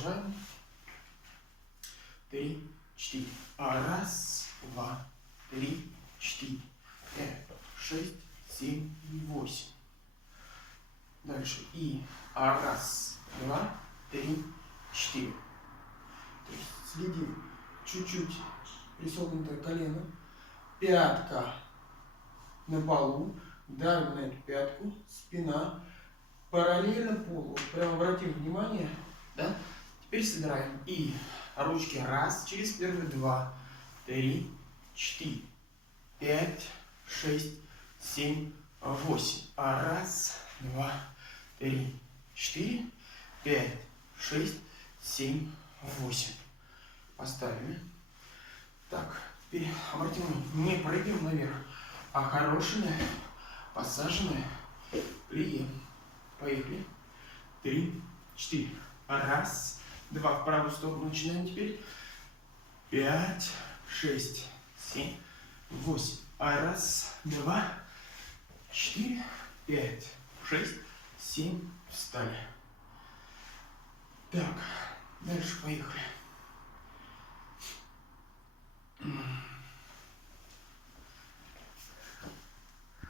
Продолжаем. 3, 4. Раз, два, три, 4, 5, 6, 7, 8. Дальше. И раз, два, три, 4. То есть следим. Чуть-чуть присогнутое колено. Пятка на полу. Давим на эту пятку. Спина параллельно полу. Прямо обратим внимание. Да? Теперь собираем. И ручки раз через первые 2, 3, 4, 5, 6, 7, 8. Раз, два, три, 4, 5, 6, 7, 8. Поставили. Так, теперь обратим внимание. Не прыгаем наверх, а хорошими, посаженные. Прием. Поехали. 3, 4. Раз, два. В правую сторону начинаем теперь. 5, 6, 7, 8. Раз, два, 4, 5, 6, 7. Встали. Так, дальше поехали.